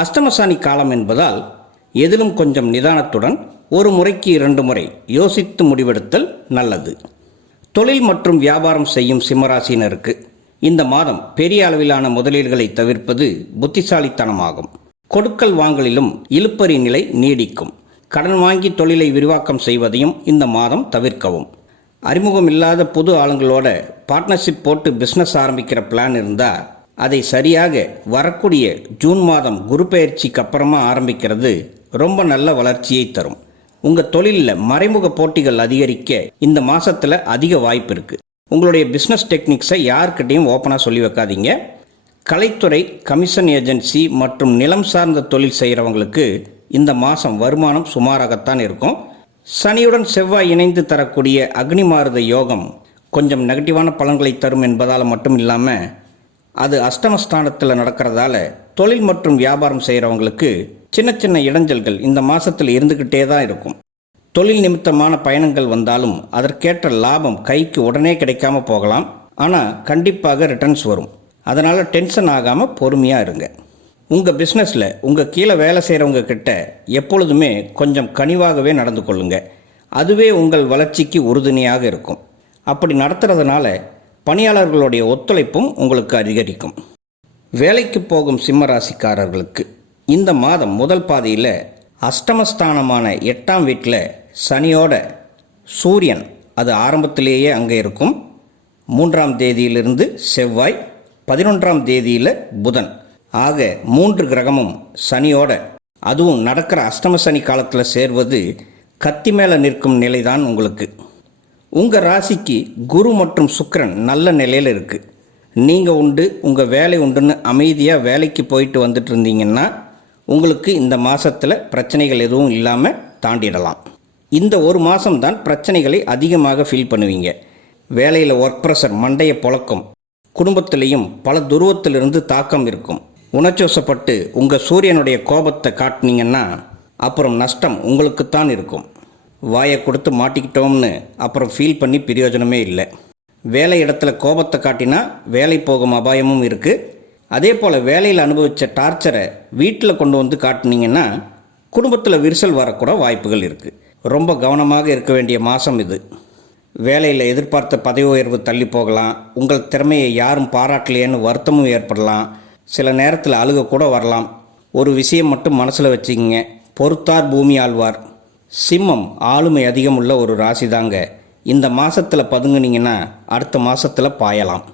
அஷ்டமசானி காலம் என்பதால் எதிலும் கொஞ்சம் நிதானத்துடன் ஒரு முறைக்கு 2 முறை யோசித்து முடிவெடுத்தல் நல்லது. தொழில் மற்றும் வியாபாரம் செய்யும் சிம்மராசினருக்கு இந்த மாதம் பெரிய அளவிலான முதலீடுகளை தவிர்ப்பது புத்திசாலித்தனமாகும். கொடுக்கல் வாங்கலிலும் இழுபறி நிலை நீடிக்கும். கடன் வாங்கி தொழிலை விரிவாக்கம் செய்வதையும் இந்த மாதம் தவிர்க்கவும். அறிமுகம் இல்லாத புது ஆளுங்களோட பார்ட்னர்ஷிப் போட்டு பிஸ்னஸ் ஆரம்பிக்கிற பிளான் இருந்தால் அதை சரியாக வரக்கூடிய ஜூன் மாதம் குரு பெயர்ச்சிக்கு அப்புறமா ஆரம்பிக்கிறது ரொம்ப நல்ல வளர்ச்சியை தரும். உங்கள் தொழிலில் மறைமுக போட்டிகள் அதிகரிக்க இந்த மாதத்தில் அதிக வாய்ப்பு இருக்குது. உங்களுடைய பிஸ்னஸ் டெக்னிக்ஸை யார்கிட்டையும் ஓப்பனாக சொல்லி வைக்காதீங்க. கலைத்துறை, கமிஷன் ஏஜென்சி மற்றும் நிலம் சார்ந்த தொழில் செய்கிறவங்களுக்கு இந்த மாதம் வருமானம் சுமாராகத்தான் இருக்கும். சனியுடன் செவ்வாய் இணைந்து தரக்கூடிய அக்னி மாருத யோகம் கொஞ்சம் நெகட்டிவான பலன்களை தரும் என்பதால் மட்டும் இல்லாமல் அது அஷ்டமஸ்தானத்தில் நடக்கிறதால தொழில் மற்றும் வியாபாரம் செய்கிறவங்களுக்கு சின்ன சின்ன இடைஞ்சல்கள் இந்த மாதத்தில் இருந்துக்கிட்டே தான் இருக்கும். தொழில் நிமித்தமான பயணங்கள் வந்தாலும் அதற்கேற்ற லாபம் கைக்கு உடனே கிடைக்காம போகலாம். ஆனால் கண்டிப்பாக ரிட்டர்ன்ஸ் வரும். அதனால் டென்ஷன் ஆகாமல் பொறுமையாக இருங்க. உங்கள் பிஸ்னஸில் உங்கள் கீழே வேலை செய்கிறவங்க கிட்ட எப்பொழுதுமே கொஞ்சம் கனிவாகவே நடந்து கொள்ளுங்க. அதுவே உங்கள் வளர்ச்சிக்கு உறுதுணையாக இருக்கும். அப்படி நடத்துறதுனால பணியாளர்களுடைய ஒத்துழைப்பும் உங்களுக்கு அதிகரிக்கும். வேலைக்கு போகும் சிம்மராசிக்காரர்களுக்கு இந்த மாதம் முதல் பாதியில் அஷ்டமஸ்தானமான 8ஆம் வீட்டில் சனியோட சூரியன் அது ஆரம்பத்திலேயே அங்கே இருக்கும். 3ஆம் தேதியிலிருந்து செவ்வாய், 11ஆம் தேதியில் புதன் ஆக 3 கிரகமும் சனியோட அதுவும் நடக்கிற அஷ்டம சனி காலத்தில் சேர்வது கத்தி மேலே நிற்கும் நிலைதான் உங்களுக்கு. உங்கள் ராசிக்கு குரு மற்றும் சுக்கிரன் நல்ல நிலையில் இருக்குது. நீங்கள் உண்டு, உங்கள் வேலை உண்டுன்னு அமைதியாக வேலைக்கு போயிட்டு வந்துட்டு இருந்தீங்கன்னா உங்களுக்கு இந்த மாதத்தில் பிரச்சனைகள் எதுவும் இல்லாமல் தாண்டிடலாம். இந்த ஒரு மாதம்தான் பிரச்சனைகளை அதிகமாக ஃபீல் பண்ணுவீங்க. வேலையில் ஒர்க் ப்ரெஷர் மண்டையை பொழக்கும். குடும்பத்திலையும் பல துருவத்திலிருந்து தாக்கம் இருக்கும். உணர்ச்சிவசப்பட்டு உங்கள் சூரியனுடைய கோபத்தை காட்டினீங்கன்னா அப்புறம் நஷ்டம் உங்களுக்குத்தான் இருக்கும். வாயை கொடுத்து மாட்டிக்கிட்டோம்னு அப்புறம் ஃபீல் பண்ணி பிரயோஜனமே இல்லை. வேலை இடத்துல கோபத்தை காட்டினா வேலை போகும் அபாயமும் இருக்குது. அதே போல் வேலையில் அனுபவித்த டார்ச்சரை வீட்டில் கொண்டு வந்து காட்டினீங்கன்னா குடும்பத்தில் விரிசல் வரக்கூட வாய்ப்புகள் இருக்குது. ரொம்ப கவனமாக இருக்க வேண்டிய மாதம் இது. வேலையில் எதிர்பார்த்த பதவி உயர்வு தள்ளி போகலாம். உங்கள் திறமையை யாரும் பாராட்டலையேன்னு வருத்தமும் ஏற்படலாம். சில நேரத்தில் அழுக கூட வரலாம். ஒரு விஷயம் மட்டும் மனசில் வச்சுக்கிங்க, பொறுத்தார் பூமி ஆழ்வார். சிம்மம் ஆளுமை அதிகம் உள்ள ஒரு ராசி தாங்க. இந்த மாதத்தில் பதுங்குனீங்கன்னா அடுத்த மாதத்தில் பாயலாம்.